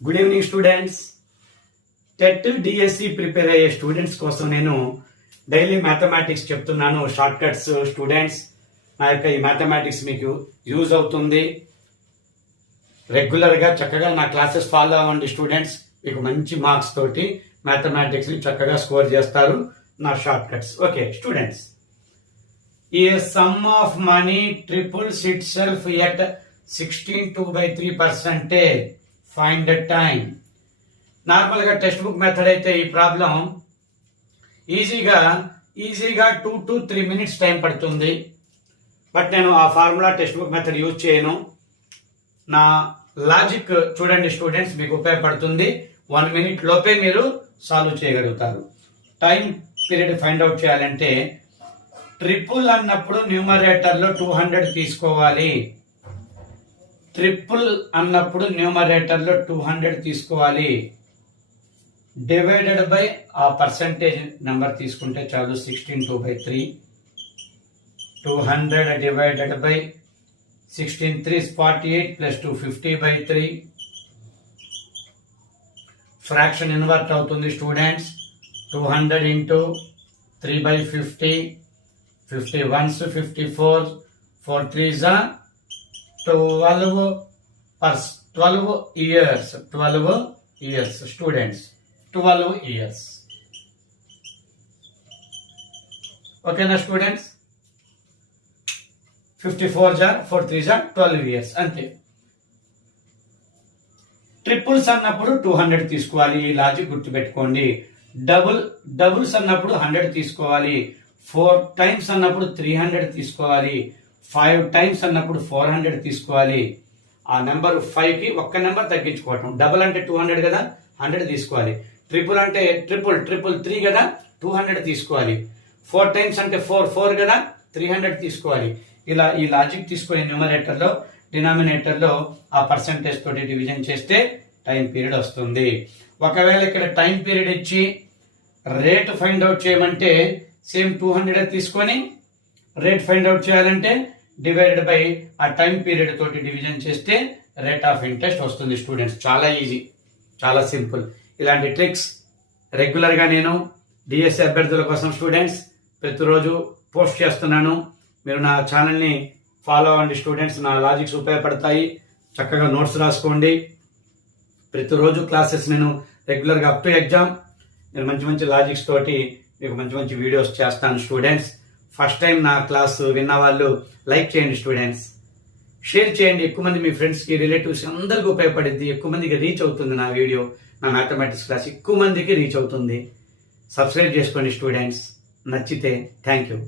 Good evening students. TET DSC prepare అయ్యే students కోసం నేను డైలీ మ్యాథమెటిక్స్ చెప్తున్నాను. షార్ట్ కట్స్ స్టూడెంట్స్, నా యొక్క ఈ మ్యాథమెటిక్స్ మీకు యూజ్ అవుతుంది. రెగ్యులర్గా చక్కగా నా క్లాసెస్ ఫాలో అవ్వండి స్టూడెంట్స్. మీకు మంచి మార్క్స్ తోటి మ్యాథమెటిక్స్ని చక్కగా స్కోర్ చేస్తారు నా short cuts. Okay students, A some of money triples it self at 16.2/3%. Find the time. నార్మల్గా టెక్స్ట్ బుక్ మెథడ్ అయితే ఈ ప్రాబ్లం ఈజీగా 2 to 3 minutes టైం పడుతుంది. బట్ నేను ఆ formula text book method use చేయను. నా లాజిక్ చూడండి స్టూడెంట్స్, మీకు ఉపయోగపడుతుంది. 1 minute లోపే మీరు సాల్వ్ చేయగలుగుతారు. టైం పీరియడ్ ఫైండ్ అవుట్ చేయాలంటే ట్రిపుల్ అన్నప్పుడు న్యూమరేటర్లో 200 తీసుకోవాలి. ట్రిపుల్ అన్నప్పుడు న్యూమరేటర్లో 200 తీసుకోవాలి. డివైడెడ్ బై ఆ పర్సంటేజ్ నెంబర్ తీసుకుంటే చాలు. 16/2/3. 200 divided by 16/3 48 plus 2 50/3. Fraction invert అవుతుంది students. 200 into 3/50. 50 1s 54. 4 3s 12 years. 12 years students. 12 years. ఓకేనా స్టూడెంట్స్? 54 4 3s 12 years అంతే. ట్రిపుల్స్ అన్నప్పుడు 200 తీసుకోవాలి. ఈ లాజిక్ గుర్తుపెట్టుకోండి. డబుల్స్ అన్నప్పుడు 100 తీసుకోవాలి. 4 టైమ్స్ అన్నప్పుడు 300 తీసుకోవాలి. 5 టైమ్స్ అన్నప్పుడు 400 తీసుకోవాలి. ఆ నెంబర్ 5కి ఒక్క నెంబర్ తగ్గించుకోవటం. డబుల్ అంటే 200 కదా, 100 తీసుకోవాలి. ట్రిపుల్ అంటే ట్రిపుల్ 3 కదా, 200 తీసుకోవాలి. 4 టైమ్స్ అంటే 4 కదా, 300 తీసుకోవాలి. ఇలా ఈ లాజిక్ తీసుకొని న్యూమరేటర్లో డినామినేటర్లో ఆ పర్సంటేజ్ తోటి డివిజన్ చేస్తే టైం పీరియడ్ వస్తుంది. ఒకవేళ ఇక్కడ టైం పీరియడ్ ఇచ్చి రేట్ ఫైండ్ అవుట్ చేయమంటే సేమ్ 200 తీసుకొని రేట్ ఫైండ్ అవుట్ చేయాలంటే డివైడెడ్ బై ఆ టైం పీరియడ్ తోటి డివిజన్ చేస్తే రేట్ ఆఫ్ ఇంట్రెస్ట్ వస్తుంది స్టూడెంట్స్. చాలా ఈజీ, చాలా సింపుల్. ఇలాంటి ట్రిక్స్ రెగ్యులర్గా నేను డిఎస్సి అభ్యర్థుల కోసం స్టూడెంట్స్ ప్రతిరోజు పోస్ట్ చేస్తున్నాను. మీరు నా ఛానల్ని ఫాలో అవ్వండి స్టూడెంట్స్. నా లాజిక్స్ ఉపయోగపడతాయి. చక్కగా నోట్స్ రాసుకోండి. ప్రతిరోజు క్లాసెస్ నేను రెగ్యులర్గా అప్ టు ఎగ్జామ్ నేను మంచి లాజిక్స్ తోటి మీకు మంచి వీడియోస్ చేస్తాను స్టూడెంట్స్. ఫస్ట్ టైం నా క్లాస్ విన్న వాళ్ళు లైక్ చేయండి స్టూడెంట్స్. షేర్ చేయండి. ఎక్కువ మంది మీ ఫ్రెండ్స్కి, రిలేటివ్స్ అందరికీ ఉపయోగపడుద్ది. ఎక్కువ మందికి రీచ్ అవుతుంది నా వీడియో, నా మ్యాథమెటిక్స్ క్లాస్ ఎక్కువ మందికి రీచ్ అవుతుంది. సబ్స్క్రైబ్ చేసుకోండి స్టూడెంట్స్. నచ్చితే థ్యాంక్ యూ.